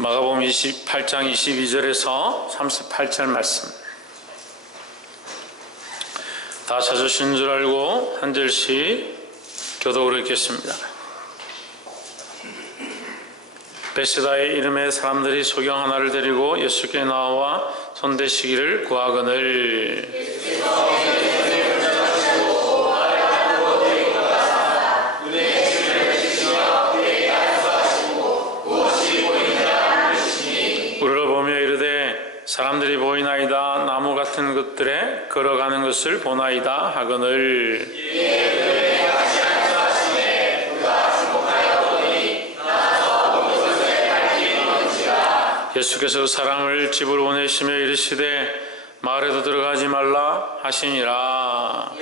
마가복음 28장 22절에서 38절 말씀. 다 찾으신 줄 알고 한 절씩 교독으로 읽겠습니다. 베세다의 이름의 사람들이 소경 하나를 데리고 예수께 나와 손대시기를 구하거늘. 우리를 보며 이르되 사람들이 보이나이다. 나무 같은 것들에 걸어가는 것을 보나이다 하거늘. 예수께서 사람을 집으로 보내시며 이르시되 마을에도 들어가지 말라 하시니라.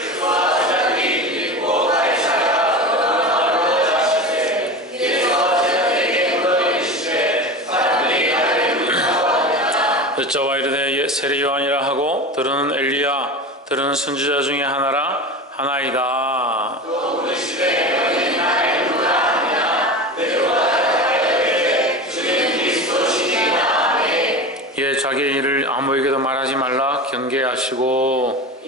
여자와 이르되 세례 요한이라 하고 들은 엘리야 들은 선지자 중에 하나이다. 예, 자기의 일을 아무에게도 말하지 말라 경계하시고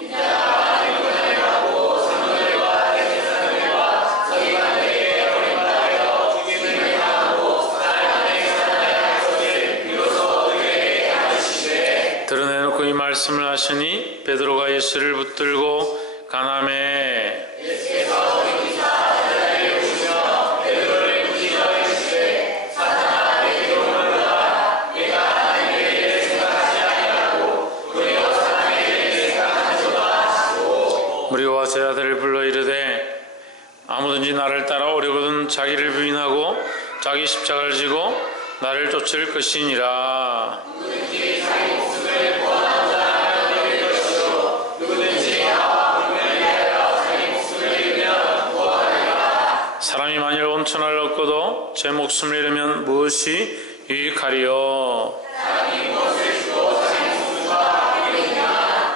드러내놓고 이 말씀을 하시니 베드로가 예수를 붙들고 가나메 무리와 제자들을 불러 이르되 아무든지 나를 따라오려거든 자기를 부인하고 자기 십자가를 지고 나를 쫓을 것이니라. 사람이 만일 온천을 얻고도 제 목숨을 잃으면 무엇이 유익하리요?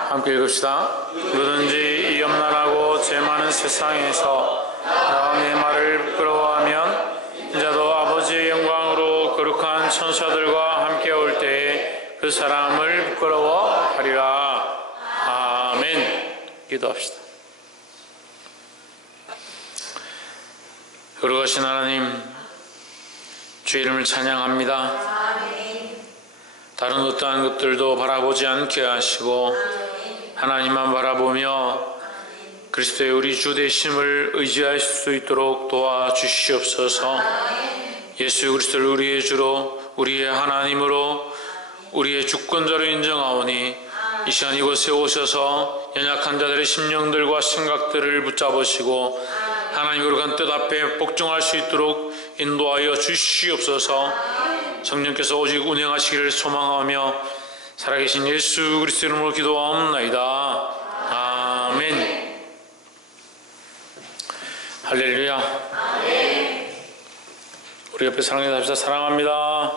함께 읽읍시다. 누구든지 이 염난하고 죄 많은 세상에서 나와 내 말을 부끄러워하면 인자도 아버지의 영광으로 거룩한 천사들과 함께 올 때에 그 사람을 부끄러워하리라. 아멘. 기도합시다. 거룩하신 하나님, 주의 이름을 찬양합니다. 다른 어떠한 것들도 바라보지 않게 하시고 하나님만 바라보며 그리스도의 우리 주 되심을 의지할 수 있도록 도와주시옵소서. 예수 그리스도를 우리의 주로 우리의 하나님으로 우리의 주권자로 인정하오니 이 시간 이곳에 오셔서 연약한 자들의 심령들과 생각들을 붙잡으시고 하나님 거룩한 뜻 앞에 복종할 수 있도록 인도하여 주시옵소서. 성령께서 오직 운행하시기를 소망하며 살아계신 예수 그리스도 이름으로 기도하옵나이다. 아멘. 할렐루야. 우리 옆에 사랑해 합시다. 사랑합니다.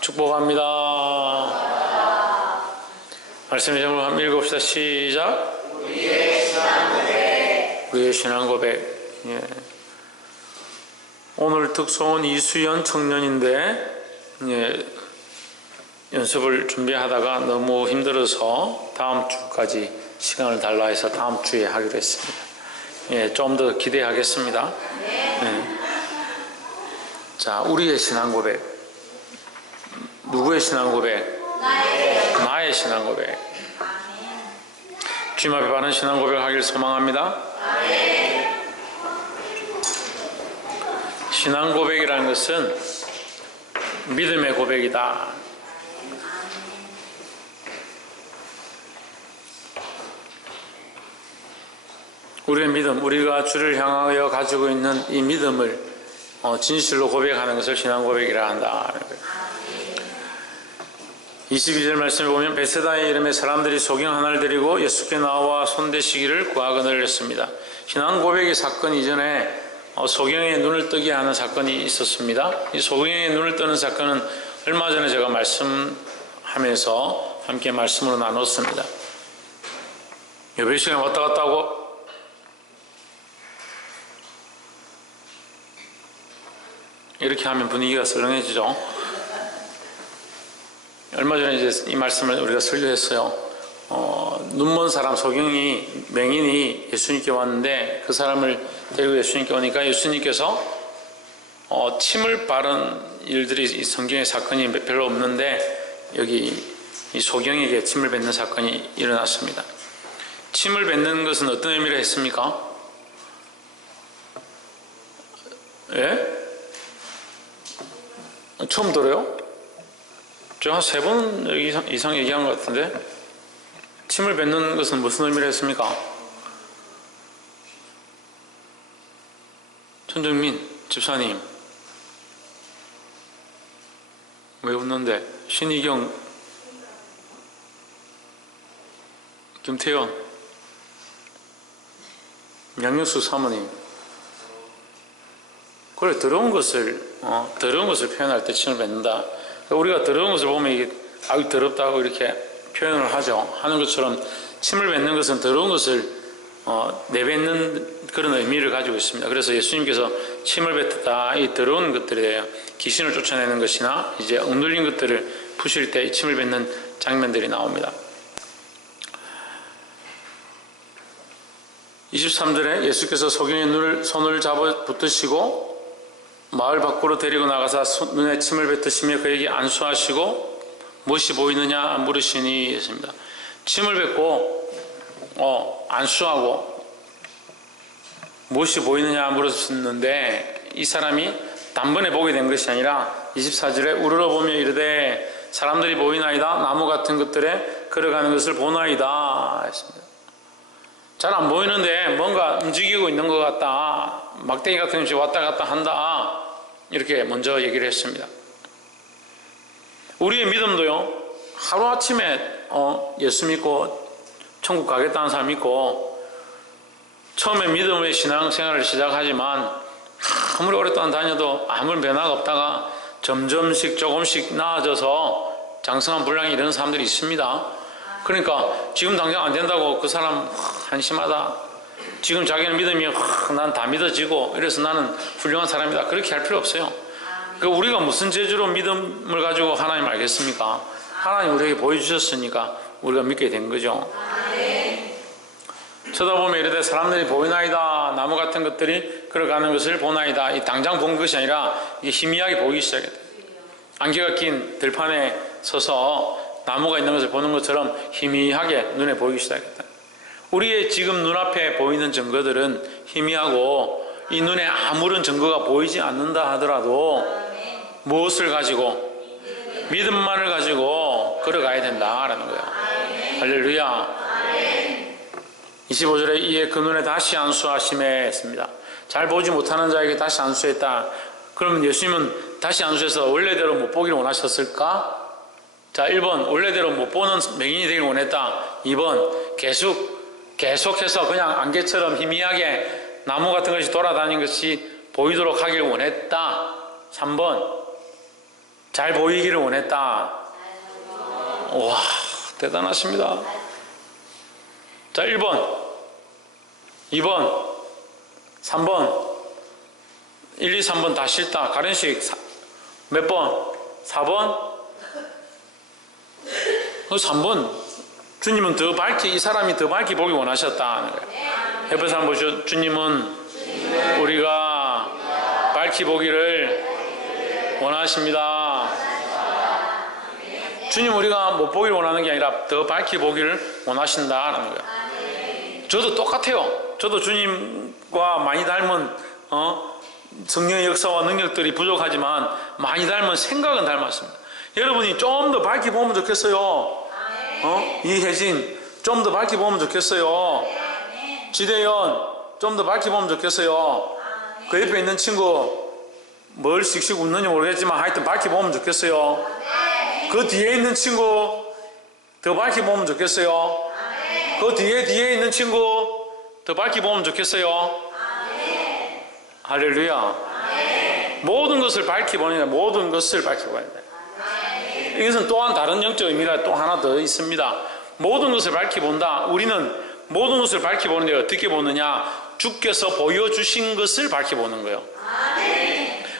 축복합니다. 말씀의 제목을 한번 읽읍시다. 시작. 우리의 신앙 고백. 예. 오늘 특송은 이수연 청년인데 연습을 준비하다가 너무 힘들어서 다음 주까지 시간을 달라 해서 다음 주에 하기로 했습니다. 예, 좀 더 기대하겠습니다. 예. 자, 우리의 신앙 고백. 누구의 신앙 고백? 나의 신앙 고백. 주님 앞에 바른 신앙 고백을 하길 소망합니다. 신앙 고백이라는 것은 믿음의 고백이다. 우리의 믿음, 우리가 주를 향하여 가지고 있는 이 믿음을 진실로 고백하는 것을 신앙 고백이라 한다. 22절 말씀을 보면 베세다의 이름의 사람들이 소경 하나를 데리고 예수께 나와 손대시기를 구하거늘 했습니다. 신앙 고백의 사건 이전에 소경의 눈을 뜨게 하는 사건이 있었습니다. 이 소경의 눈을 뜨는 사건은 얼마 전에 제가 말씀하면서 함께 말씀으로 나눴습니다. 예배 시간에 왔다 갔다 하고 이렇게 하면 분위기가 썰렁해지죠. 얼마 전에 이제 이 말씀을 우리가 설교했어요. 눈먼 사람 소경이 맹인이 예수님께 왔는데 그 사람을 데리고 예수님께 오니까 예수님께서 침을 바른 일들이 이 성경의 사건이 별로 없는데 여기 이 소경에게 침을 뱉는 사건이 일어났습니다. 침을 뱉는 것은 어떤 의미를 했습니까? 예? 처음 들어요? 제가 한 3번 이상 얘기한 것 같은데 침을 뱉는 것은 무슨 의미를 했습니까? 천정민 집사님 왜 웃는데? 신희경 김태현 양육수 사모님 그래 더러운 것을 표현할 때 침을 뱉는다. 우리가 더러운 것을 보면 이게 아유 더럽다고 이렇게 표현을 하는 것처럼 침을 뱉는 것은 더러운 것을 내뱉는 그런 의미를 가지고 있습니다. 그래서 예수님께서 침을 뱉었다. 이 더러운 것들에 대해 귀신을 쫓아내는 것이나 이제 억눌린 것들을 푸실 때 이 침을 뱉는 장면들이 나옵니다. 23절에 예수께서 소경의 손을 잡아 붙드시고 마을 밖으로 데리고 나가서 눈에 침을 뱉으시며 그에게 안수하시고 무엇이 보이느냐 물으시니 했습니다. 침을 뱉고 안수하고 무엇이 보이느냐 물으셨는데 이 사람이 단번에 보게 된 것이 아니라 24절에 우러러보며 이르되 사람들이 보이나이다 나무 같은 것들에 걸어가는 것을 보나이다 했습니다. 잘 안 보이는데 뭔가 움직이고 있는 것 같다. 막대기 같은 것이 왔다 갔다 한다. 이렇게 먼저 얘기를 했습니다. 우리의 믿음도요. 하루아침에 예수 믿고 천국 가겠다는 사람 있고 처음에 믿음의 신앙생활을 시작하지만 아무리 오랫동안 다녀도 아무런 변화가 없다가 점점씩 조금씩 나아져서 장성한 분량이 이런 사람들이 있습니다. 그러니까 지금 당장 안 된다고 그 사람 한심하다. 지금 자기는 믿음이 난 다 믿어지고 이래서 나는 훌륭한 사람이다. 그렇게 할 필요 없어요. 그 우리가 무슨 재주로 믿음을 가지고 하나님 알겠습니까? 하나님 우리에게 보여주셨으니까 우리가 믿게 된 거죠. 쳐다보면 이르되 사람들이 보이나이다. 나무 같은 것들이 걸어가는 것을 보나이다. 이 당장 본 것이 아니라 이게 희미하게 보이기 시작했다. 안개가 낀 들판에 서서 나무가 있는 것을 보는 것처럼 희미하게 눈에 보이기 시작했다. 우리의 지금 눈앞에 보이는 증거들은 희미하고 이 눈에 아무런 증거가 보이지 않는다 하더라도 무엇을 가지고? 믿음만을 가지고 걸어가야 된다라는 거예요. 할렐루야. 25절에 이에 그 눈에 다시 안수하심에 했습니다. 잘 보지 못하는 자에게 다시 안수했다. 그러면 예수님은 다시 안수해서 원래대로 못 보기를 원하셨을까? 자, 1번 원래대로 못 보는 맹인이 되길 원했다. 2번 계속해서 그냥 안개처럼 희미하게 나무 같은 것이 돌아다니는 것이 보이도록 하길 원했다. 3번 잘 보이기를 원했다. 와, 대단하십니다. 자, 1번 2번 3번 1, 2, 3번 다 싫다. 가른식 몇 번? 4번? 3번 주님은 더 밝게 이 사람이 더 밝게 보기 원하셨다. 옆에 사람 보시죠. 주님은 우리가 밝게 보기를 원하십니다. 주님 우리가 못 보기를 원하는 게 아니라 더 밝게 보기를 원하신다라는 거예요. 저도 똑같아요. 저도 주님과 많이 닮은 성령의 역사와 능력들이 부족하지만 많이 닮은 생각은 닮았습니다. 여러분이 좀 더 밝게 보면 좋겠어요. 이혜진 좀 더 밝게 보면 좋겠어요. 지대현 좀 더 밝게 보면 좋겠어요. 그 옆에 있는 친구 뭘 씩씩 웃는지 모르겠지만 하여튼 밝게 보면 좋겠어요. 그 뒤에 있는 친구 더 밝게 보면 좋겠어요. 그 뒤에 있는 친구 더 밝게 보면 좋겠어요. 할렐루야. 모든 것을 밝게 보는 게 모든 것을 밝게 보는 거예요. 이것은 또한 다른 영적 의미가 또 하나 더 있습니다. 모든 것을 밝게 본다. 우리는 모든 것을 밝게 보는데 어떻게 보느냐? 주께서 보여주신 것을 밝게 보는 거예요.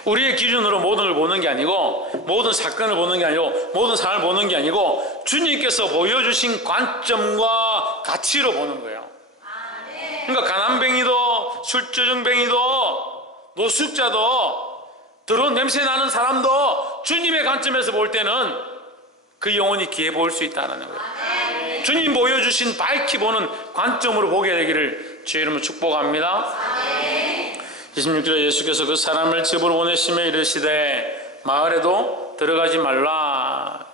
우리의 기준으로 모든 걸 보는 게 아니고, 모든 사건을 보는 게 아니고, 모든 상황을 보는 게 아니고, 주님께서 보여주신 관점과 가치로 보는 거예요. 그러니까 가난뱅이도, 술주정뱅이도, 노숙자도, 더러운 냄새 나는 사람도 주님의 관점에서 볼 때는 그 영혼이 귀해 보일 수 있다는 거예요. 주님 보여주신 밝히 보는 관점으로 보게 되기를 주의 이름으로 축복합니다. 26절에 예수께서 그 사람을 집으로 보내시며 이르시되 마을에도 들어가지 말라.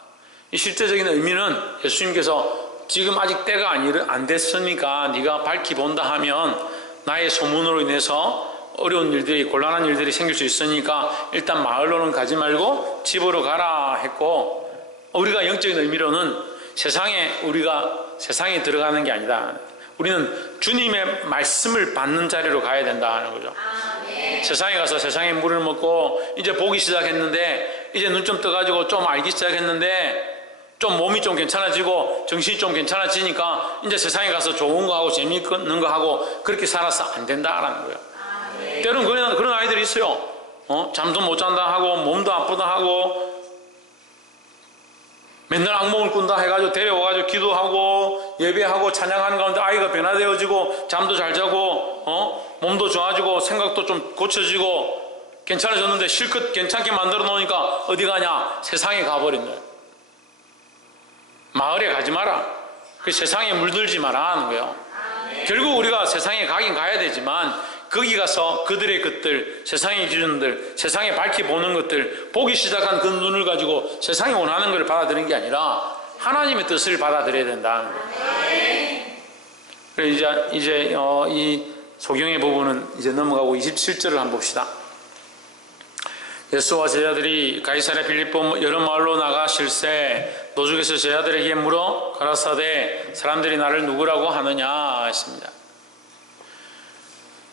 이 실제적인 의미는 예수님께서 지금 아직 때가 안 됐으니까 네가 밝히 본다 하면 나의 소문으로 인해서 어려운 일들이, 곤란한 일들이 생길 수 있으니까 일단 마을로는 가지 말고 집으로 가라 했고, 우리가 영적인 의미로는 우리가 세상에 들어가는 게 아니다. 우리는 주님의 말씀을 받는 자리로 가야 된다는 거죠. 세상에 가서 세상의 물을 먹고 이제 보기 시작했는데, 이제 눈 좀 떠가지고 좀 알기 시작했는데, 좀 몸이 좀 괜찮아지고 정신이 좀 괜찮아지니까 이제 세상에 가서 좋은 거 하고 재미있는 거 하고 그렇게 살아서 안 된다라는 거예요. 때로는 그런 아이들이 있어요. 잠도 못 잔다 하고 몸도 아프다 하고 맨날 악몽을 꾼다 해가지고 데려와가지고 기도하고 예배하고 찬양하는 가운데 아이가 변화되어지고 잠도 잘 자고 몸도 좋아지고 생각도 좀 고쳐지고 괜찮아졌는데 실컷 괜찮게 만들어 놓으니까 어디 가냐? 세상에 가버린 거예요. 마을에 가지 마라. 그 세상에 물들지 마라 하는 거예요. 결국 우리가 세상에 가긴 가야 되지만 거기 가서 그들의 것들, 세상의 기준들, 세상에 밝히 보는 것들, 보기 시작한 그 눈을 가지고 세상이 원하는 것을 받아들이는 게 아니라 하나님의 뜻을 받아들여야 된다는 거예요. 그래서 이제 이 소경의 부분은 이제 넘어가고 27절을 한번 봅시다. 예수와 제자들이 가이사랴 빌립보 여러 마을로 나가실새 노죽에서 제자들에게 물어 가라사대 사람들이 나를 누구라고 하느냐 했습니다.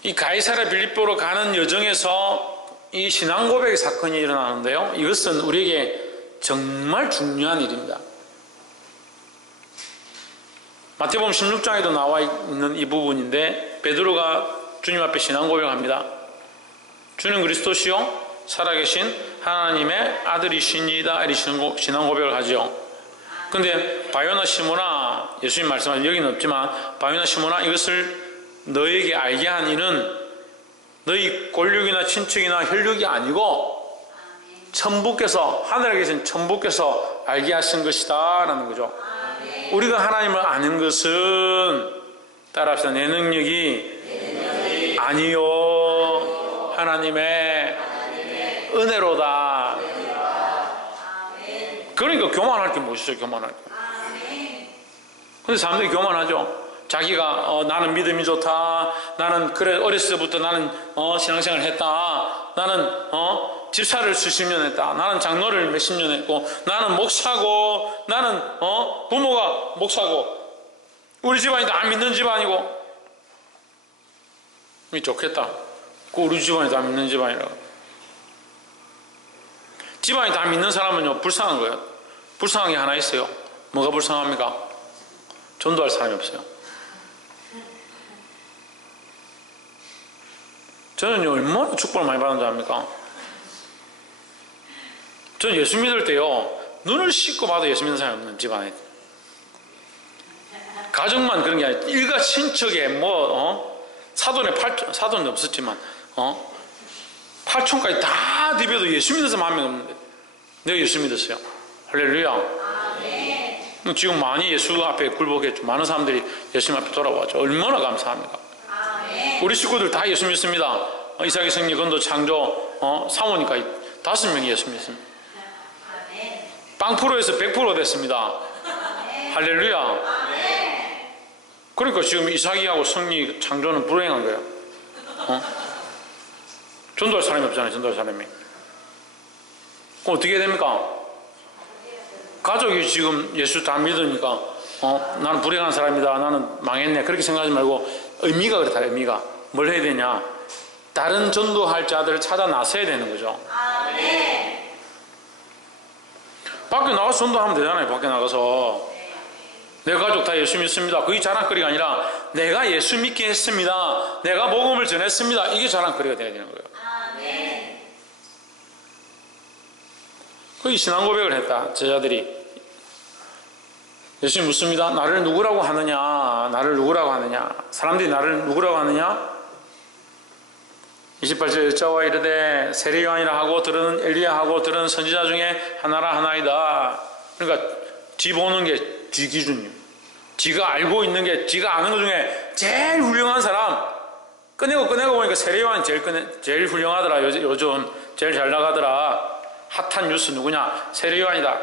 이 가이사랴 빌립보로 가는 여정에서 이 신앙 고백의 사건이 일어나는데요. 이것은 우리에게 정말 중요한 일입니다. 마태복음 16장에도 나와 있는 이 부분인데, 베드로가 주님 앞에 신앙 고백합니다. 주는 그리스도시요 살아계신 하나님의 아들이시니이다. 이 신앙 고백을 하죠. 근데 바요나 시몬아, 예수님 말씀하신 여기는 없지만 바요나 시몬아, 이것을 너에게 알게 한 이는 너희 골육이나 친척이나 혈육이 아니고 천부께서, 하늘에 계신 천부께서 알게 하신 것이다 라는 거죠. 우리가 하나님을 아는 것은, 따라합시다, 내 능력이 아니요 하나님의 은혜로다. 그러니까 교만할 게 무엇이죠? 교만할 게. 근데 사람들이 교만하죠. 자기가 나는 믿음이 좋다, 나는 그래 어렸을 때부터 나는 신앙생활을 했다, 나는 집사를 수십 년 했다, 나는 장로를 몇십 년 했고, 나는 목사고, 나는 부모가 목사고, 우리 집안이 다 믿는 집안이고. 좋겠다. 우리 집안이 다 믿는 집안이라고. 집안이 다 믿는 사람은요 불쌍한 거예요. 불쌍한 게 하나 있어요. 뭐가 불쌍합니까? 전도할 사람이 없어요. 저는 얼마나 축복을 많이 받은 줄 압니까? 저는 예수 믿을 때요, 눈을 씻고 봐도 예수 믿는 사람이 없는 집안에. 가정만 그런 게 아니라 일가 친척에 사돈의 사돈은 없었지만 팔촌까지 다 뒤벼도 예수 믿는 사람 한 명 없는데 내가 예수 믿었어요. 할렐루야. 지금 많이 예수 앞에 굴복했죠. 많은 사람들이 예수님 앞에 돌아왔죠. 얼마나 감사합니까? 우리 식구들 다 예수 믿습니다. 이삭의 성리, 건도, 창조, 사모니까 5명이 예수 믿습니다. 빵프로에서 100% 됐습니다. 할렐루야. 그러니까 지금 이삭이하고 성리, 창조는 불행한 거예요. 전도할 사람이 없잖아요. 전도할 사람이. 어떻게 해야 됩니까? 가족이 지금 예수 다 믿으니까 나는 불행한 사람이다, 나는 망했네, 그렇게 생각하지 말고 의미가 그렇다. 의미가 뭘 해야 되냐, 다른 전도할 자들을 찾아 나서야 되는 거죠. 밖에 나가서 전도하면 되잖아요. 밖에 나가서 내 가족 다 예수 믿습니다, 그게 자랑거리가 아니라 내가 예수 믿게 했습니다, 내가 복음을 전했습니다, 이게 자랑거리가 돼야 되는 거예요. 그 신앙 고백을 했다. 제자들이. 예수님 묻습니다. 나를 누구라고 하느냐? 나를 누구라고 하느냐? 사람들이 나를 누구라고 하느냐? 28절 여자와 이르되 세례 요한이라 하고 들은 엘리야 하고 들은 선지자 중에 하나라 하나이다. 그러니까 지 보는 게 지 기준이에요. 지가 알고 있는 게, 지가 아는 것 중에 제일 훌륭한 사람, 꺼내고 보니까 세례 요한이 제일 훌륭하더라. 요즘 제일 잘 나가더라. 핫한 뉴스 누구냐? 세례 요한이다.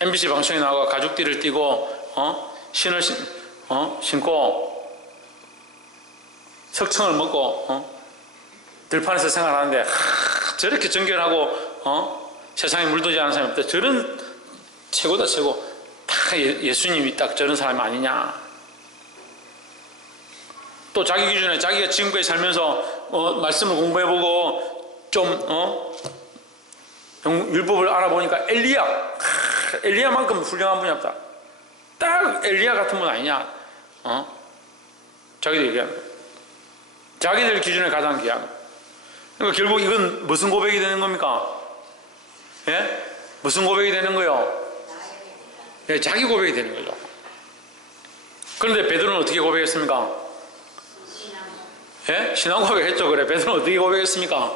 MBC 방송에 나와 가죽띠를 띠고 신을 신고 석청을 먹고 들판에서 생활하는데 저렇게 정결하고 세상에 물들지 않은 사람이 없다. 저런 최고다 최고. 다 예수님이 딱 저런 사람이 아니냐. 또 자기 기준에 자기가 지금까지 살면서 말씀을 공부해보고 좀 율법을 알아보니까 엘리야만큼 훌륭한 분이 없다. 딱 엘리야 같은 분 아니냐. 자기들 얘기하는 거예요. 자기들 기준에 가장 귀한 거예요. 그러니까 결국 이건 무슨 고백이 되는 겁니까? 예? 무슨 고백이 되는 거예요? 예, 자기 고백이 되는 거죠. 그런데 베드로는 어떻게 고백했습니까? 예? 신앙 고백했죠. 그래. 베드로는 어떻게 고백했습니까?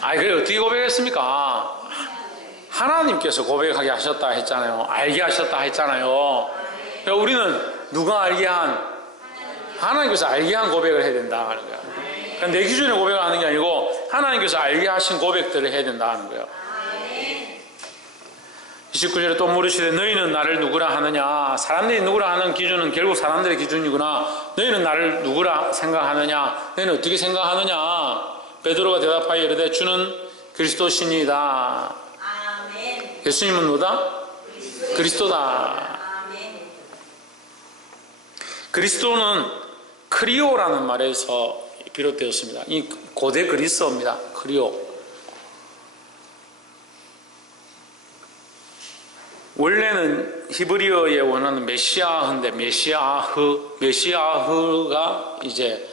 그래 어떻게 고백했습니까? 하나님께서 고백하게 하셨다 했잖아요. 알게 하셨다 했잖아요. 그러니까 우리는 누가 알게 한? 하나님께서 알게 한 고백을 해야 된다 하는 거야. 그러니까 내 기준에 고백을 하는 게 아니고 하나님께서 알게 하신 고백들을 해야 된다 하는 거예요. 29절에 또 물으시되 너희는 나를 누구라 하느냐. 사람들이 누구라 하는 기준은 결국 사람들의 기준이구나. 너희는 나를 누구라 생각하느냐. 너희는 어떻게 생각하느냐. 베드로가 대답하여 이르되 주는 그리스도시니이다. 아멘. 예수님은 뭐다? 그리스도다. 아멘. 그리스도는 크리오라는 말에서 비롯되었습니다. 이 고대 그리스어입니다. 크리오. 원래는 히브리어의 원어는 메시아흐인데 메시아흐가 이제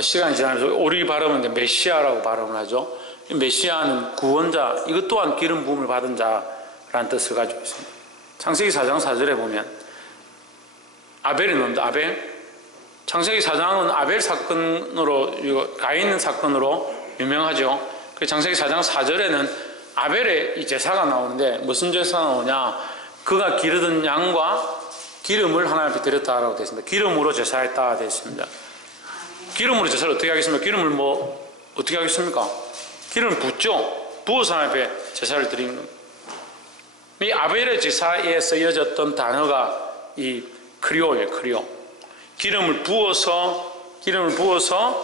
시간이 지나면서 오리 발음은 이제 메시아라고 발음을 하죠. 메시아는 구원자, 이것 또한 기름 부음을 받은 자라는 뜻을 가지고 있습니다. 창세기 4장 4절에 보면 아벨이 나옵니다. 아벨. 창세기 4장은 아벨 사건으로, 가인 사건으로 유명하죠. 창세기 4장 4절에는 아벨의 이 제사가 나오는데 무슨 제사가 나오냐? 그가 기르던 양과 기름을 하나님 앞에 드렸다라고 되어 있습니다. 기름으로 제사했다 되어 있습니다. 기름으로 제사를 어떻게 하겠습니까? 기름을 어떻게 하겠습니까? 기름을 붓죠. 부어서 하나님 앞에 제사를 드리는 겁니다. 이 아벨의 제사에 쓰여졌던 단어가 이 크리오예요. 크리오. 기름을 부어서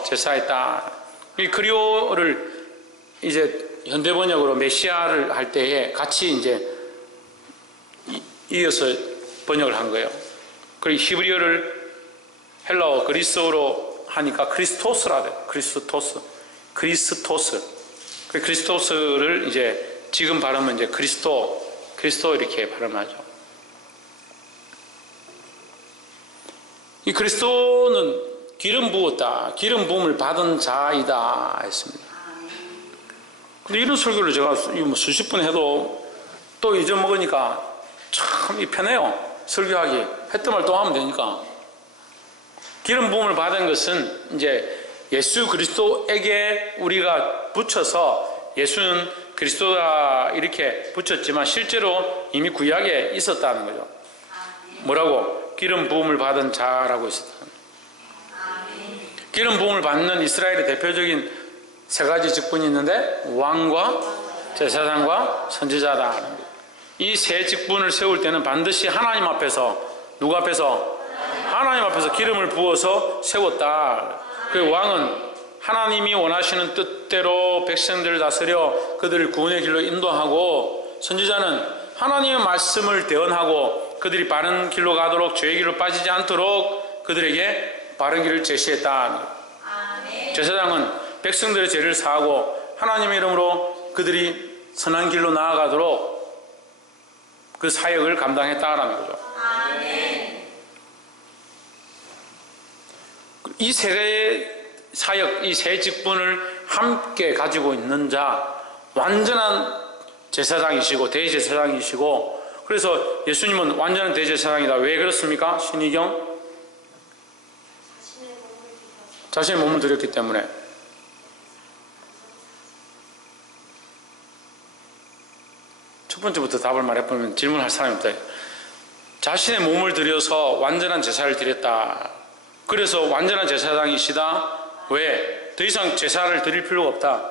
제사했다. 이 크리오를 이제 현대 번역으로 메시아를 할 때에 같이 이제 이어서 번역을 한 거예요. 그리고 히브리어를 헬라어 그리스어로 하니까 크리스토스라 돼요. 크리스토스를 이제 지금 발음은 이제 그리스도 이렇게 발음하죠. 이 그리스도는 기름 부었다, 기름 부음을 받은 자이다 했습니다. 근데 이런 설교를 제가 수십 번 해도 또 잊어먹으니까 참 편해요. 설교하기. 했던 말 또 하면 되니까. 기름 부음을 받은 것은 이제 예수 그리스도에게 우리가 붙여서 예수는 그리스도다 이렇게 붙였지만 실제로 이미 구약에 있었다는 거죠. 뭐라고? 기름 부음을 받은 자라고 있었다. 기름 부음을 받는 이스라엘의 대표적인 세 가지 직분이 있는데 왕과 제사장과 선지자다 하는 거예요. 이 세 직분을 세울 때는 반드시 하나님 앞에서, 누구 앞에서? 하나님 앞에서 기름을 부어서 세웠다. 그 왕은 하나님이 원하시는 뜻대로 백성들을 다스려 그들을 구원의 길로 인도하고, 선지자는 하나님의 말씀을 대언하고 그들이 바른 길로 가도록 죄의 길로 빠지지 않도록 그들에게 바른 길을 제시했다. 제사장은 백성들의 죄를 사하고 하나님의 이름으로 그들이 선한 길로 나아가도록 그 사역을 감당했다라는 거죠. 이 세 개의 사역, 이 세 직분을 함께 가지고 있는 자, 완전한 제사장이시고 대제사장이시고, 그래서 예수님은 완전한 대제사장이다. 왜 그렇습니까? 신의경? 자신의 몸을 드렸기 때문에. 첫 번째부터 답을 말해보면 질문할 사람이 없다. 자신의 몸을 들여서 완전한 제사를 드렸다. 그래서 완전한 제사장이시다. 왜? 더 이상 제사를 드릴 필요가 없다.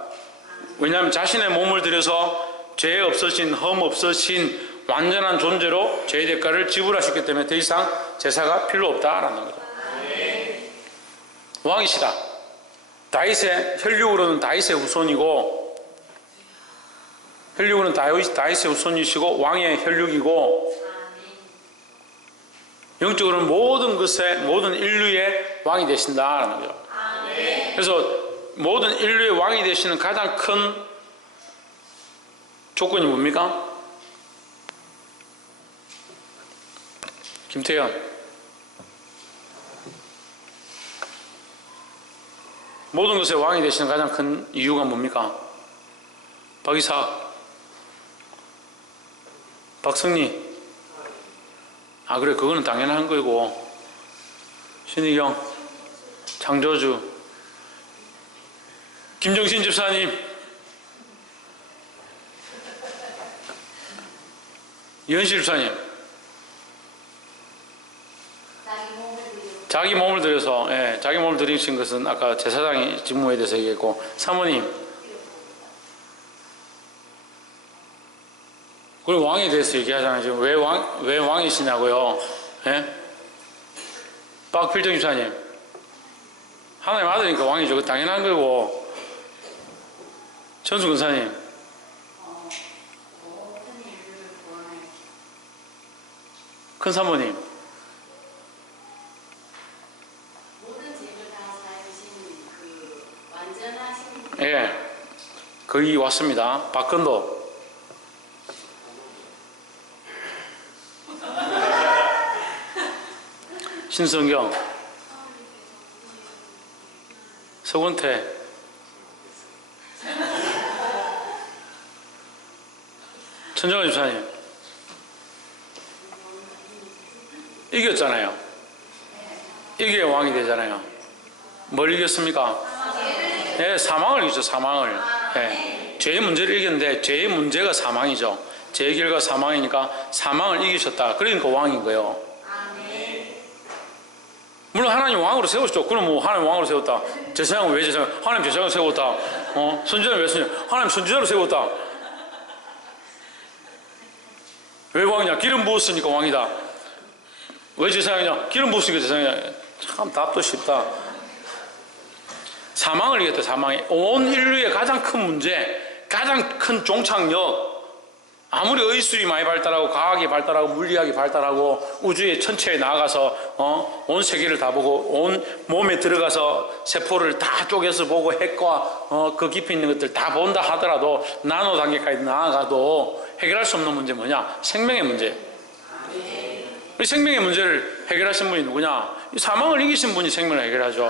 왜냐하면 자신의 몸을 들여서 죄 없으신, 흠 없으신 완전한 존재로 죄의 대가를 지불하셨기 때문에 더 이상 제사가 필요 없다라는 거죠. 왕이시다. 다윗의 혈육으로는 다윗의 후손이고, 혈육으로는 다윗의 후손이시고 왕의 혈육이고, 영적으로는 모든 것의, 모든 인류의 왕이 되신다라는 거죠. 그래서 모든 인류의 왕이 되시는 가장 큰 조건이 뭡니까? 김태현. 모든 것의 왕이 되시는 가장 큰 이유가 뭡니까? 박이삭. 박성리. 아, 그래, 그거는 당연한 거고. 신희경. 장조주. 김정신 집사님. 이현실 집사님. 자기 몸을 들여서, 예, 자기 몸을 들이신 것은 아까 제사장의 직무에 대해서 얘기했고, 사모님. 그리고 왕에 대해서 얘기하잖아요. 지금 왜 왕이시냐고요. 예? 박필정 집사님. 하나님 아들이니까 왕이죠. 그 당연한 거고. 전수 근사님. 큰 사모님. 예, 거의 왔습니다. 박근도. 신성경. 서건태. 천정환 집사님. 이겼잖아요. 이겨야 왕이 되잖아요. 뭘 이겼습니까? 네, 사망을 이겼죠. 사망을. 네, 죄의 문제를 이겼는데 죄의 문제가 사망이죠. 죄의 결과 사망이니까 사망을 이기셨다. 그러니까 왕인 거예요. 물론 하나님 왕으로 세우셨죠. 그럼 뭐 하나님 왕으로 세웠다. 제사장은 왜 제사장? 하나님 제사장으로 세웠다. 선지자는 왜 선지자? 하나님 선지자로 세웠다. 왜 왕이냐? 기름 부었으니까 왕이다. 왜 제사장이냐? 기름 부었으니까 제사장이냐. 참 답도 쉽다. 사망을 이겼다. 사망이 온 인류의 가장 큰 문제, 가장 큰 종착역. 아무리 의술이 많이 발달하고 과학이 발달하고 물리학이 발달하고 우주의 천체에 나가서 온 세계를 다 보고 온 몸에 들어가서 세포를 다 쪼개서 보고 핵과 그 깊이 있는 것들 다 본다 하더라도 나노 단계까지 나아가도 해결할 수 없는 문제 뭐냐? 생명의 문제. 생명의 문제를 해결하신 분이 누구냐? 사망을 이기신 분이 생명을 해결하죠.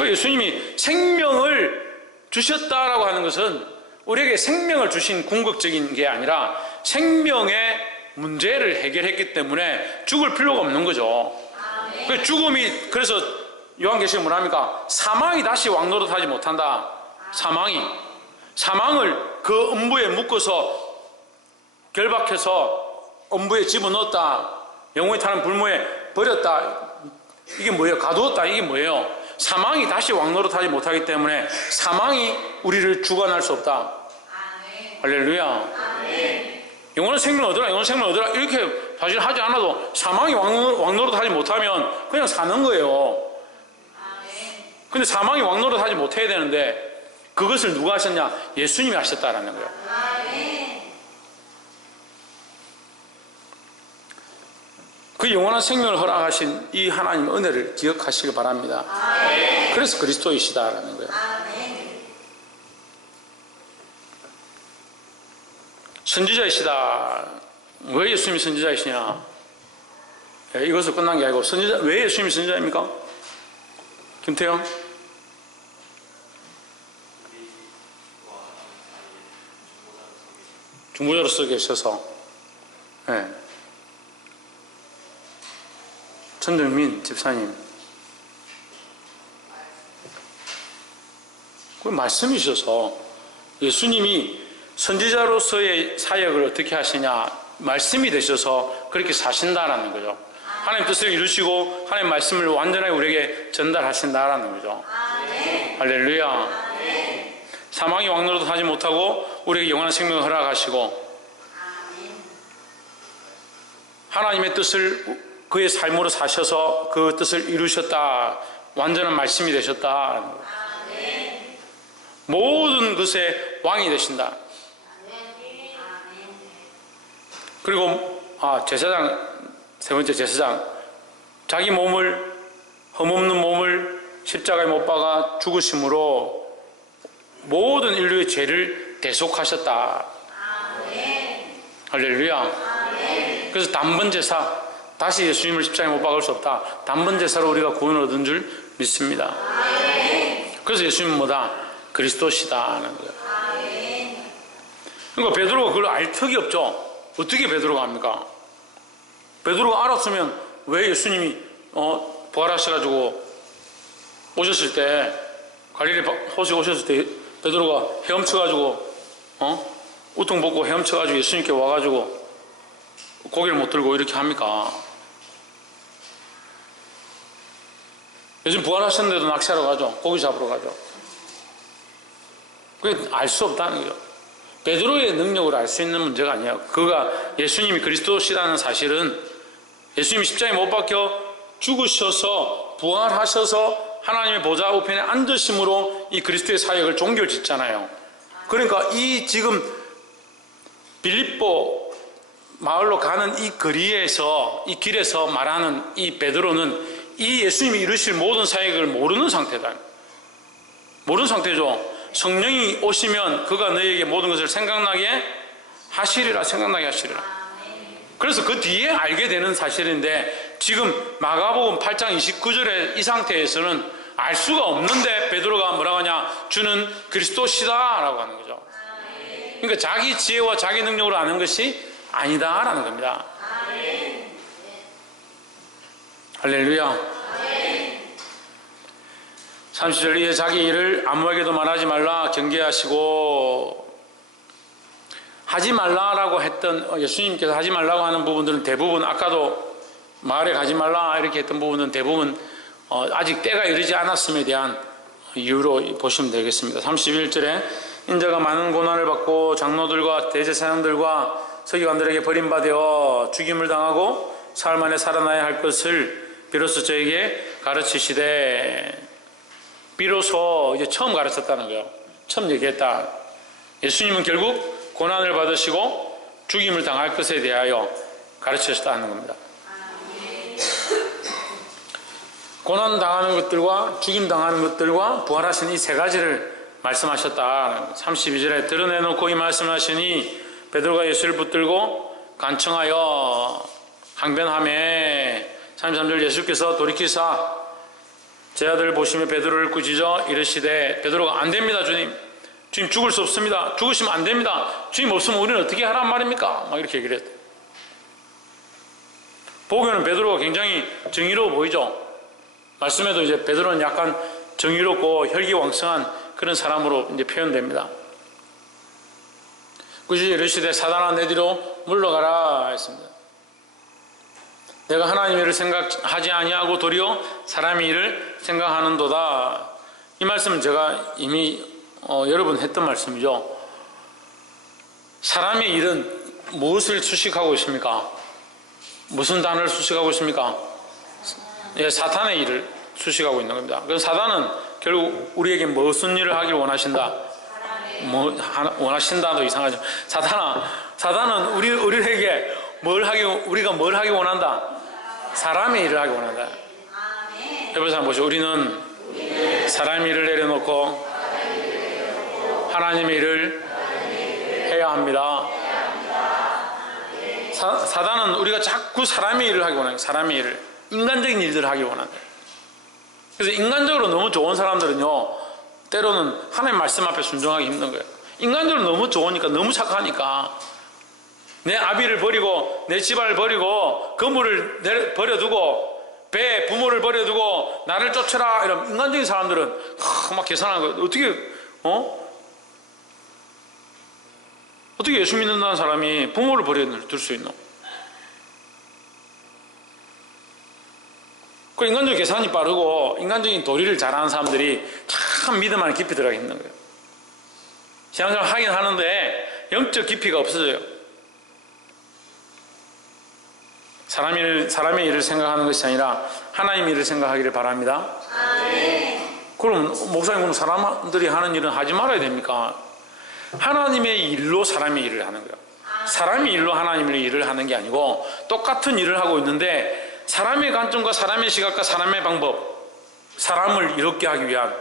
예수님이 생명을 주셨다라고 하는 것은 우리에게 생명을 주신 궁극적인 게 아니라 생명의 문제를 해결했기 때문에 죽을 필요가 없는 거죠. 죽음이, 그래서 요한계시록 뭐랍니까? 사망이 다시 왕노릇하지 못한다. 사망을 그 음부에 묶어서 결박해서 음부에 집어넣었다. 영혼이 타는 불모에 버렸다. 이게 뭐예요? 가두었다. 이게 뭐예요? 사망이 다시 왕노릇하지 못하기 때문에 사망이 우리를 주관할 수 없다. 할렐루야. 영원한 생명을 얻으라, 영원한 생명을 얻으라. 이렇게 사실 하지 않아도 사망이 왕노릇하지 못하면 그냥 사는 거예요. 근데 사망이 왕노릇하지 못해야 되는데 그것을 누가 하셨냐? 예수님이 하셨다라는 거예요. 그 영원한 생명을 허락하신 이 하나님의 은혜를 기억하시기 바랍니다. 그래서 그리스도이시다라는 거예요. 선지자이시다. 왜 예수님이 선지자이시냐? 이것으로 끝난 게 아니고 왜 예수님이 선지자입니까? 김태형? 중보자로서 계셔서, 예. 천정민 집사님, 그 말씀이셔서 예수님이 선지자로서의 사역을 어떻게 하시냐, 말씀이 되셔서 그렇게 사신다라는 거죠. 하나님 뜻을 이루시고 하나님 말씀을 완전하게 우리에게 전달하신다라는 거죠. 할렐루야. 사망의 왕노릇 하지 못하고 우리에게 영원한 생명을 허락하시고 하나님의 뜻을 그의 삶으로 사셔서 그 뜻을 이루셨다. 완전한 말씀이 되셨다. 모든 것의 왕이 되신다. 그리고 제사장, 세 번째 제사장, 자기 몸을, 흠없는 몸을 십자가에 못 박아 죽으심으로 모든 인류의 죄를 대속하셨다. 할렐루야. 그래서 단번 제사, 다시 예수님을 십자가에 못 박을 수 없다. 단번 제사로 우리가 구원을 얻은 줄 믿습니다. 그래서 예수님은 뭐다? 그리스도시다 하는 거예요. 그러니까 베드로가 그걸 알 턱이 없죠. 어떻게 베드로가 압니까? 베드로가 알았으면 왜 예수님이 부활하셔가지고 오셨을 때, 갈릴리 호수에 오셨을 때 베드로가 헤엄쳐가지고 우통 벗고 헤엄쳐가지고 예수님께 와가지고 고개를 못 들고 이렇게 합니까? 요즘 부활하셨는데도 낚시하러 가죠. 고기 잡으러 가죠. 그게 알 수 없다는 거죠. 베드로의 능력으로 알 수 있는 문제가 아니에요. 그가 예수님이 그리스도시라는 사실은 예수님이 십자가에 못 박혀 죽으셔서 부활하셔서 하나님의 보좌 우편에 앉으심으로 이 그리스도의 사역을 종결짓잖아요. 그러니까 이 지금 빌립보 마을로 가는 이 거리에서, 이 길에서 말하는 이 베드로는 이 예수님이 이루실 모든 사역을 모르는 상태다. 모르는 상태죠. 성령이 오시면 그가 너희에게 모든 것을 생각나게 하시리라. 그래서 그 뒤에 알게 되는 사실인데, 지금 마가복음 8장 29절에 이 상태에서는 알 수가 없는데 베드로가 뭐라고 하냐? 주는 그리스도시다 라고 하는 거죠. 그러니까 자기 지혜와 자기 능력으로 아는 것이 아니다 라는 겁니다. 할렐루야. 30절, 이에 자기 일을 아무에게도 말하지 말라 경계하시고, 하지 말라라고 했던, 예수님께서 하지 말라고 하는 부분들은 대부분, 아까도 마을에 가지 말라 이렇게 했던 부분은 대부분 아직 때가 이르지 않았음에 대한 이유로 보시면 되겠습니다. 31절에 인자가 많은 고난을 받고 장로들과 대제사장들과 서기관들에게 버림받아 죽임을 당하고 사흘 만에 살아나야 할 것을 비로소 저에게 가르치시되, 비로소 이제 처음 가르쳤다는 거예요. 처음 얘기했다. 예수님은 결국 고난을 받으시고 죽임을 당할 것에 대하여 가르치셨다는 겁니다. 고난 당하는 것들과 죽임 당하는 것들과 부활하신 이 세 가지를 말씀하셨다. 32절에 드러내놓고 이 말씀하시니 베드로가 예수를 붙들고 간청하여 항변하매, 33절, 예수께서 돌이키사 제 아들을 보시며 베드로를 꾸짖어 이르시되, 베드로가 안 됩니다 주님 죽을 수 없습니다. 죽으시면 안 됩니다. 주님 없으면 우리는 어떻게 하란 말입니까? 막 이렇게 얘기를 했대. 보기에는 베드로가 굉장히 정의로워 보이죠. 말씀에도 이제 베드로는 약간 정의롭고 혈기왕성한 그런 사람으로 이제 표현됩니다. 꾸짖어 이르시되 사단아 내 뒤로 물러가라 했습니다. 내가 하나님의 일을 생각하지 아니하고 도리어 사람의 일을 생각하는도다. 이 말씀은 제가 이미 여러 번 했던 말씀이죠. 사람의 일은 무엇을 수식하고 있습니까? 무슨 단어를 수식하고 있습니까? 예, 사탄의 일을 수식하고 있는 겁니다. 그래서 사단은 결국 우리에게 무슨 일을 하길 원하신다? 원하신다도 이상하죠. 사단은 우리에게 우리가 뭘 하기 원한다? 사람의 일을 하기 원한다. 옆에 사람 보시죠. 우리는 사람의 일을 내려놓고 하나님의 일을 해야 합니다. 사단은 우리가 자꾸 사람의 일을 하기 원해요. 사람의 일을, 인간적인 일들을 하기 원한다. 그래서 인간적으로 너무 좋은 사람들은요, 때로는 하나님 말씀 앞에 순종하기 힘든 거예요. 인간적으로 너무 좋으니까, 너무 착하니까 내 아비를 버리고 내 집안을 버리고 건물을 버려두고 배 부모를 버려두고 나를 쫓아라 이런 인간적인 사람들은 막 계산하는 거 어떻게 예수 믿는다는 사람이 부모를 버려둘 수 있노? 그 인간적 계산이 빠르고 인간적인 도리를 잘하는 사람들이 참 믿음 안에 깊이 들어가 있는 거예요. 신앙생활 하긴 하는데 영적 깊이가 없어져요. 사람의 일을 생각하는 것이 아니라 하나님의 일을 생각하기를 바랍니다. 그럼 목사님, 그럼 사람들이 하는 일은 하지 말아야 됩니까? 하나님의 일로 사람의 일을 하는 거예요. 사람의 일로 하나님의 일을 하는 게 아니고 똑같은 일을 하고 있는데 사람의 관점과 사람의 시각과 사람의 방법, 사람을 이롭게 하기 위한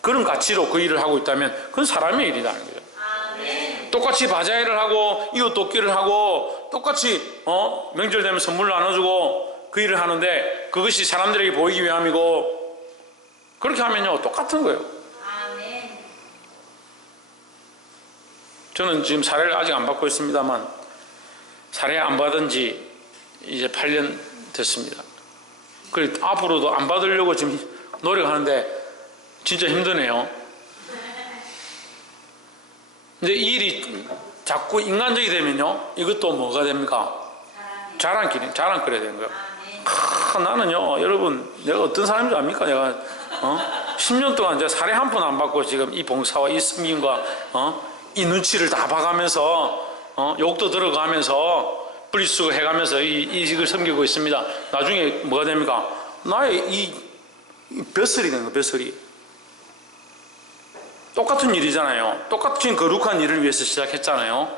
그런 가치로 그 일을 하고 있다면 그건 사람의 일이라는 거예요. 똑같이 바자회를 하고 이웃 돕기를 하고 똑같이 명절 되면 선물 나눠주고 그 일을 하는데 그것이 사람들에게 보이기 위함이고 그렇게 하면요 똑같은 거예요. 저는 지금 사례를 아직 안 받고 있습니다만 사례 안 받은 지 이제 8년 됐습니다. 그리고 앞으로도 안 받으려고 지금 노력하는데 진짜 힘드네요. 근데 이 일이 자꾸 인간적이 되면요 이것도 뭐가 됩니까? 자랑거리가 되는 거예요. 나는요 여러분 내가 어떤 사람인지 압니까? 내가 10년 동안 제가 사례 한 푼 안 받고 지금 이 봉사와 이 섬김과 이 눈치를 다 봐가면서 욕도 들어가면서 분리수거 해가면서 이식을 섬기고 있습니다. 나중에 뭐가 됩니까? 나의 이 벼슬이 되는 거예요. 벼슬이. 똑같은 일이잖아요. 똑같은 거룩한 일을 위해서 시작했잖아요.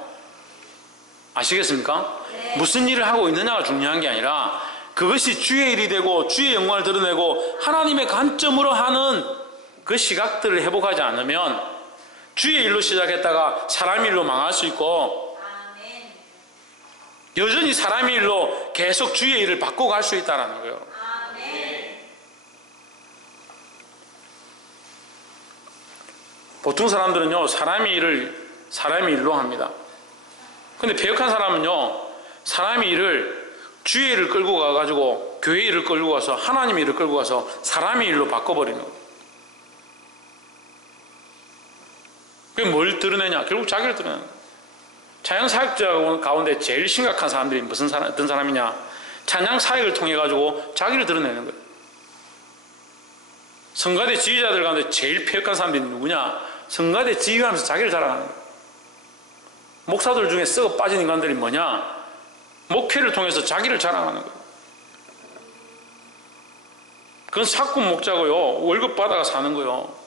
아시겠습니까? 네. 무슨 일을 하고 있느냐가 중요한 게 아니라 그것이 주의 일이 되고 주의 영광을 드러내고 하나님의 관점으로 하는 그 시각들을 회복하지 않으면 주의 일로 시작했다가 사람의 일로 망할 수 있고 여전히 사람의 일로 계속 주의 일을 바꿔갈 수 있다는 거예요. 보통 사람들은요 사람의 일로 합니다. 근데 배역한 사람은요 사람의 일을 주의 일을 끌고 가가지고 교회 일을 끌고 가서 하나님의 일을 끌고 가서 사람의 일로 바꿔버리는 거예요. 그게 뭘 드러내냐? 결국 자기를 드러내는 거예요. 찬양 사역자 가운데 제일 심각한 사람들이 어떤 사람이냐? 찬양 사역을 통해 가지고 자기를 드러내는 거예요. 성가대 지휘자들 가운데 제일 폐역한 사람들이 누구냐? 성가대 지휘하면서 자기를 자랑하는 거예요. 목사들 중에 썩어 빠진 인간들이 뭐냐? 목회를 통해서 자기를 자랑하는 거예요. 그건 사꾼 목자고요. 월급 받아가 사는 거예요.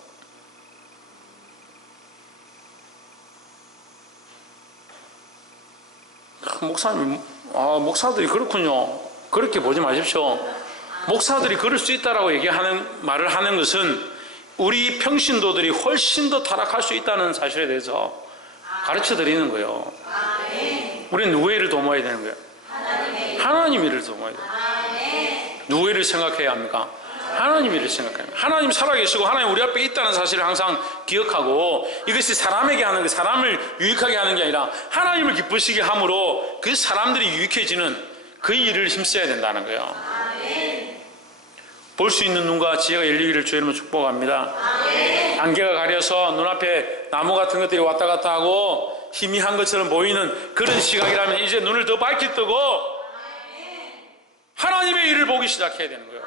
목사님, 목사들이 그렇군요. 그렇게 보지 마십시오. 목사들이 그럴 수 있다라고 말을 하는 것은 우리 평신도들이 훨씬 더 타락할 수 있다는 사실에 대해서 가르쳐 드리는 거예요. 우리는 누구의 일을 도모해야 되는 거예요? 하나님의 일을 도모해야 돼요. 누구의 일을 생각해야 합니까? 하나님의 일을 생각해야 합니다. 하나님 살아계시고 하나님 우리 앞에 있다는 사실을 항상 기억하고 이것이 사람에게 하는 게 사람을 유익하게 하는 게 아니라 하나님을 기쁘시게 함으로 그 사람들이 유익해지는 그 일을 힘써야 된다는 거예요. 볼 수 있는 눈과 지혜가 열리기를 주의 이름으로 축복합니다. 안개가 가려서 눈앞에 나무 같은 것들이 왔다 갔다 하고 희미한 것처럼 보이는 그런 시각이라면 이제 눈을 더 밝게 뜨고 하나님의 일을 보기 시작해야 되는 거예요.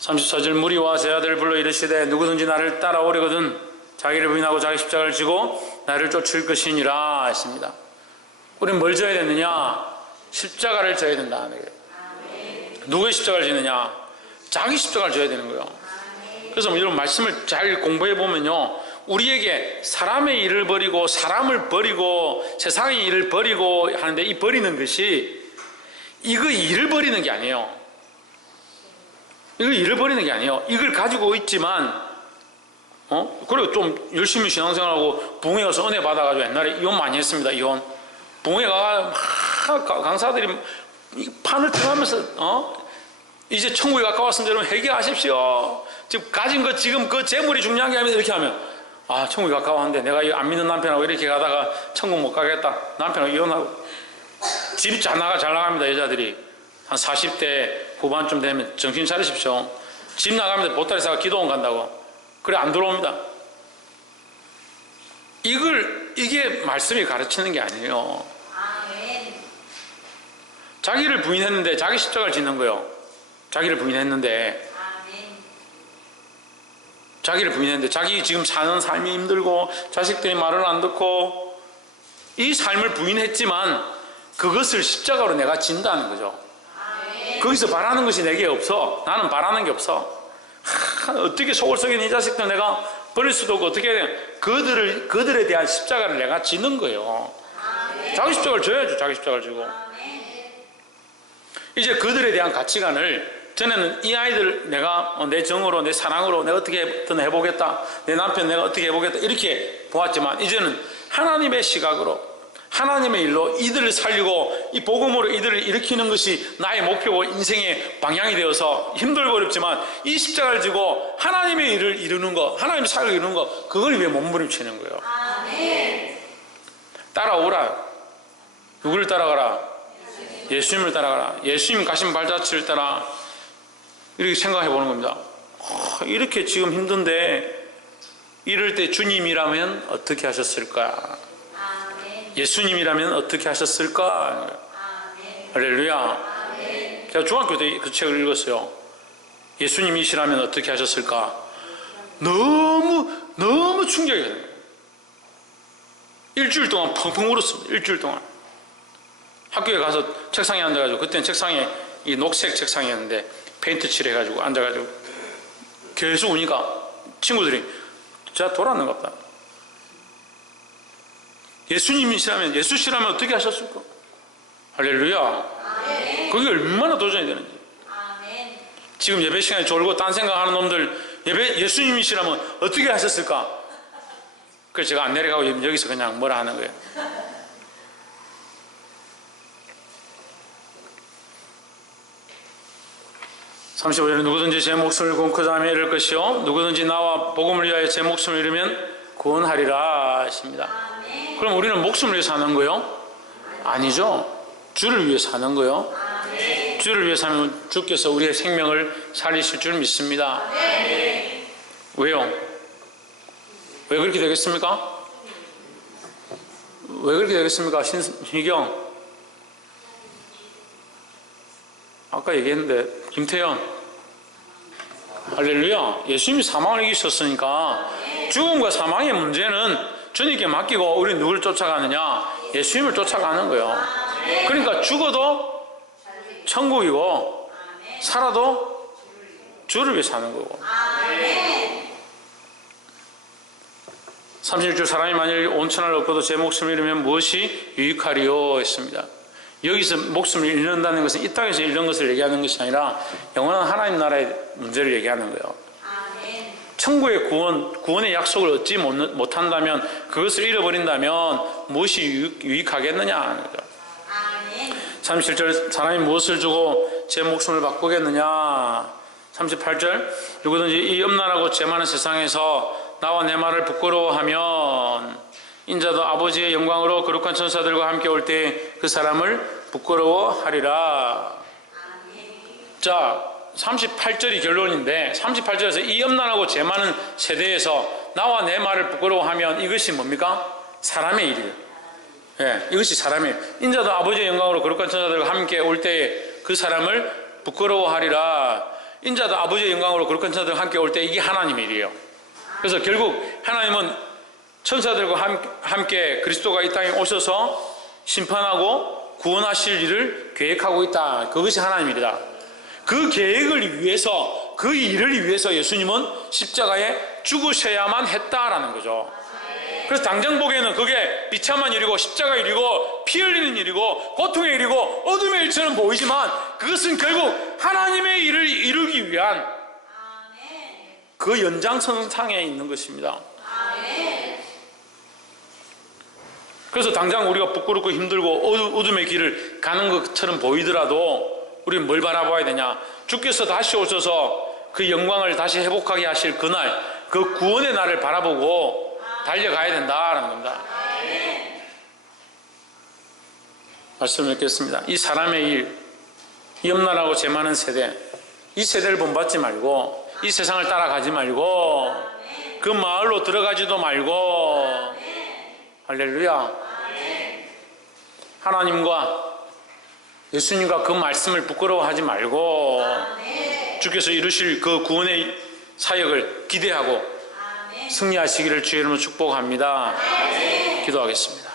34절 무리와 제 아들 불러 이르시되 누구든지 나를 따라오려거든 자기를 부인하고 자기 십자가를 지고 나를 쫓을 것이니라 했습니다. 우리는 뭘 져야 되느냐? 십자가를 져야 된다는 거예요. 누구의 십자가를 지느냐? 자기 십자가를 져야 되는 거예요. 그래서 이런 말씀을 잘 공부해 보면요 우리에게 사람의 일을 버리고 사람을 버리고 세상의 일을 버리고 하는데 이 버리는 것이 이거 일을 버리는 게 아니에요. 이걸 잃어버리는 게 아니에요. 이걸 가지고 있지만 그리고 좀 열심히 신앙생활하고 부흥회 가서 은혜 받아가지고 옛날에 이혼 많이 했습니다. 이혼 부흥회 가가 강사들이 판을 들어가면서 이제 천국에 가까웠습니다. 여러분 회개하십시오. 지금 가진 것 지금 그 재물이 중요한 게 아니라 이렇게 하면 아, 천국이 가까웠는데 내가 이 안 믿는 남편하고 이렇게 가다가 천국 못 가겠다. 남편하고 이혼하고. 집 잘 나갑니다, 여자들이. 한 40대 후반쯤 되면 정신 차리십시오. 집 나가면 보따리 싸고 기도원 간다고. 그래, 안 들어옵니다. 이게 말씀이 가르치는 게 아니에요. 자기를 부인했는데 자기 십자가를 짓는 거예요. 자기를 부인했는데 자기 지금 사는 삶이 힘들고 자식들이 말을 안 듣고 이 삶을 부인했지만 그것을 십자가로 내가 진다는 거죠. 거기서 바라는 것이 내게 없어. 나는 바라는 게 없어. 어떻게 속을 썩인 이 자식들 내가 버릴 수도 없고 어떻게 그들에 대한 십자가를 내가 지는 거예요. 자기 십자가를 져야죠. 자기 십자가를 지고. 이제 그들에 대한 가치관을 전에는 이 아이들 내가 내 정으로 내 사랑으로 내가 어떻게든 해보겠다. 내 남편 내가 어떻게 해보겠다. 이렇게 보았지만 이제는 하나님의 시각으로 하나님의 일로 이들을 살리고 이 복음으로 이들을 일으키는 것이 나의 목표고 인생의 방향이 되어서 힘들고 어렵지만 이 십자가를 지고 하나님의 일을 이루는 것, 하나님의 사역을 이루는 것, 그걸 위해 몸부림치는 거예요. 아멘. 따라오라. 누구를 따라가라? 예수님을 따라가라. 예수님 가신 발자취를 따라. 이렇게 생각해 보는 겁니다. 이렇게 지금 힘든데 이럴 때 주님이라면 어떻게 하셨을까? 예수님이라면 어떻게 하셨을까? 할렐루야. 제가 중학교 때 그 책을 읽었어요. 예수님이시라면 어떻게 하셨을까? 너무 충격이 되는 거예요. 일주일 동안 펑펑 울었습니다. 일주일 동안. 학교에 가서 책상에 앉아가지고, 그때는 책상에 이 녹색 책상이었는데 페인트 칠해가지고 앉아가지고 계속 우니까 친구들이 제가 돌았는가 보다. 예수시라면 어떻게 하셨을까? 할렐루야. 그게 얼마나 도전이 되는지. 지금 예배 시간에 졸고 딴 생각하는 놈들 예수님이시라면 어떻게 하셨을까? 그래서 제가 안 내려가고 여기서 그냥 뭐라 하는 거예요. (35절에) 누구든지 제 목숨을 공고자 하며 잃을 것이요 누구든지 나와 복음을 위하여 제 목숨을 잃으면 구원하리라 하십니다. 그럼 우리는 목숨을 위해 사는 거요? 아니죠. 주를 위해 사는 거요. 주를 위해 사면 주께서 우리의 생명을 살리실 줄 믿습니다. 왜요? 왜 그렇게 되겠습니까? 왜 그렇게 되겠습니까? 신희경 아까 얘기했는데 김태현 할렐루야. 예수님이 사망을 이기셨으니까 죽음과 사망의 문제는 주님께 맡기고 우리는 누구를 쫓아가느냐? 예수님을 쫓아가는 거예요. 그러니까 죽어도 천국이고 살아도 주를 위해 사는 거고. 36절 사람이 만일 온천을 얻고도 제 목숨을 잃으면 무엇이 유익하리요 했습니다. 여기서 목숨을 잃는다는 것은 이 땅에서 잃는 것을 얘기하는 것이 아니라 영원한 하나님 나라의 문제를 얘기하는 거예요. 천국의 구원의 약속을 얻지 못한다면, 그것을 잃어버린다면 무엇이 유익하겠느냐 하는 거죠. 37절 사람이 무엇을 주고 제 목숨을 바꾸겠느냐. 38절 누구든지 이 엄란하고 죄 많은 세상에서 나와 내 말을 부끄러워하면 인자도 아버지의 영광으로 거룩한 천사들과 함께 올 때 그 사람을 부끄러워하리라. 자, 38절이 결론인데 38절에서 이 엄란하고 죄 많은 세대에서 나와 내 말을 부끄러워하면 이것이 뭡니까? 사람의 일이에요. 예, 이것이 사람의 일. 인자도 아버지의 영광으로 거룩한 천사들과 함께 올 때에 그 사람을 부끄러워하리라. 인자도 아버지의 영광으로 거룩한 천사들과 함께 올 때 이게 하나님의 일이에요. 그래서 결국 하나님은 천사들과 함께 그리스도가 이 땅에 오셔서 심판하고 구원하실 일을 계획하고 있다. 그것이 하나님의 일이다. 그 계획을 위해서, 그 일을 위해서 예수님은 십자가에 죽으셔야만 했다라는 거죠. 그래서 당장 보기에는 그게 비참한 일이고 십자가의 일이고 피 흘리는 일이고 고통의 일이고 어둠의 일처럼 보이지만 그것은 결국 하나님의 일을 이루기 위한 그 연장선상에 있는 것입니다. 그래서 당장 우리가 부끄럽고 힘들고 어둠의 길을 가는 것처럼 보이더라도 우리는 뭘 바라봐야 되냐? 주께서 다시 오셔서 그 영광을 다시 회복하게 하실 그날, 그 구원의 날을 바라보고 달려가야 된다는 겁니다. 말씀을 읽겠습니다. 이 사람의 일, 이 염란하고 죄 많은 세대, 이 세대를 본받지 말고 이 세상을 따라가지 말고 그 마을로 들어가지도 말고 할렐루야. 하나님과 예수님과 그 말씀을 부끄러워하지 말고 주께서 이루실 그 구원의 사역을 기대하고 승리하시기를 주의 이름으로 축복합니다. 기도하겠습니다.